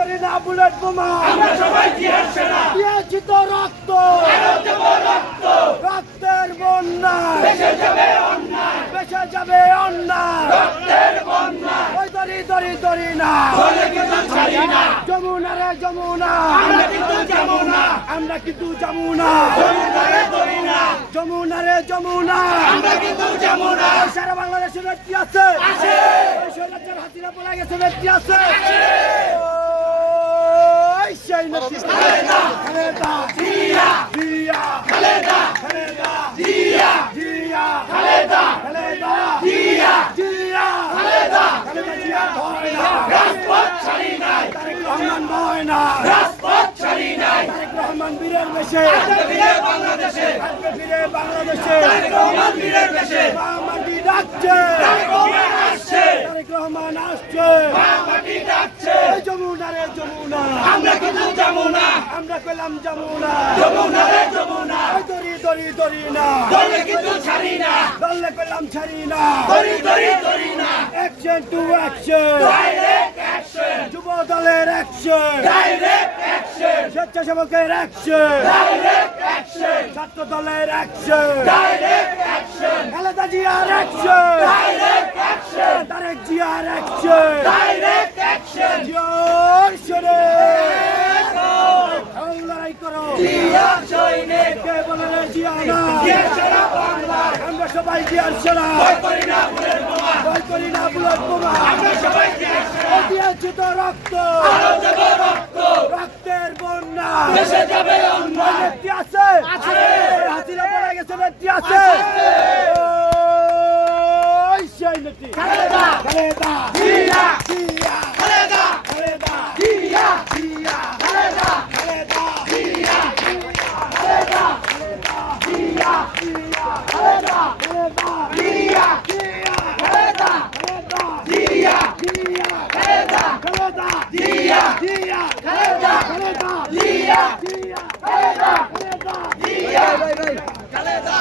করি না বুলেট বোমা, আমরা সবাই জিয়ার সেনা, দিয়েছি তো রক্ত, আরো দেব রক্ত, রক্তের বন্যায় ভেসে যাবে অন্যায়, বেঁচে যাবে অন্যায়, রক্তের বন্যায়, ওই দড়ি দড়ি দড়ি না, ধরে কিন্তু ছাড়ি না, যমুনা রে যমুনা, আমরা কিন্তু যাবো না, আমরা কিন্তু যমুনা, ধরে ধরি না, যমুনা রে যমুনা, আমরা কিন্তু যাবো না, ওই সারা বাংলাদেশের ব্যক্তি আছে, আছে, ওই স্বৈরাচার হাসিনা পড়ে গেছে ব্যক্তি আছে, আছে, ওই সেই নেত্রী খালেদা, খালেদা জিয়া, জিয়া খালেদা, খালেদা জিয়া, জিয়া খালেদা, খালেদা জিয়া, জিয়া খালেদা, খালেদা জিয়া ভয় না, রাজপথ ছাড়ি নাই, তারেক রহমান ভয় না, রাজপথ ছাড়ি নাই, তারেক রহমান বীরের বেশে ফিরে বাংলাদেশে, আসবে ফিরে বাংলাদেশে, তারেক রহমান বীরের বেশে, মা মাটি ডাকছে, তারেক রহমান আসছে, তারেক রহমান আসছে, মা মাটি ডাকছে, এই যমুনা রে যমুনা, আমরা কিন্তু যাবো না, আমরা কইলাম যমুনা, যমুনা রে যমুনা, ওই দড়ি দড়ি দড়ি না, ধরে কিন্তু ছাড়ি না, দলে কইলাম ছাড়ি না, ধরি ধরি ধরি না, action to action, direct action, যুব দলের অ্যাকশন, ডাইরেক্ট অ্যাকশন, স্বেচ্ছাসেবকের অ্যাকশন, ডাইরেক্ট অ্যাকশন, ছাত্র দলের অ্যাকশন, ডাইরেক্ট অ্যাকশন, খালেদা জিয়ার অ্যাকশন, ডাইরেক্ট অ্যাকশন, তারেক জিয়ার অ্যাকশন, ডাইরেক্ট অ্যাকশন, জোর সরে লড়াই করো, জিয়া সৈনিক, কে বলে রে জিয়া না, জিয়া সারা বাংলা, আমরা সবাই জিয়ার সেনা, ভয় করি না বুলেট বোমা, ভয় করি না বুলেট বোমা, আমরা সবাই জিয়া সেনা, দিয়েছি তো রক্ত, আরো দেব রক্ত, রক্তের বন্যা, ভেসে যাবে অন্যায়, ব্যক্তি আছে, আছে, হাসিনা পড়ে গেছে ব্যক্তি আছে, ওই সেই নেত্রী খালেদা, খালেদা জিয়া, জিয়া খালেদা, খালেদা জিয়া, জিয়া খালেদা, খালেদা জিয়া, খালেদা জিয়া, জিয়া খালেদা, খালেদা জিয়া, জিয়া খালেদা, খালেদা জিয়া, জিয়া খালেদা, খালেদা জিয়া, জিয়া খালেদা, খালেদা জিয়া, জিয়া খালেদা, খালেদা জিয়া, ভাই ভাই খালেদা।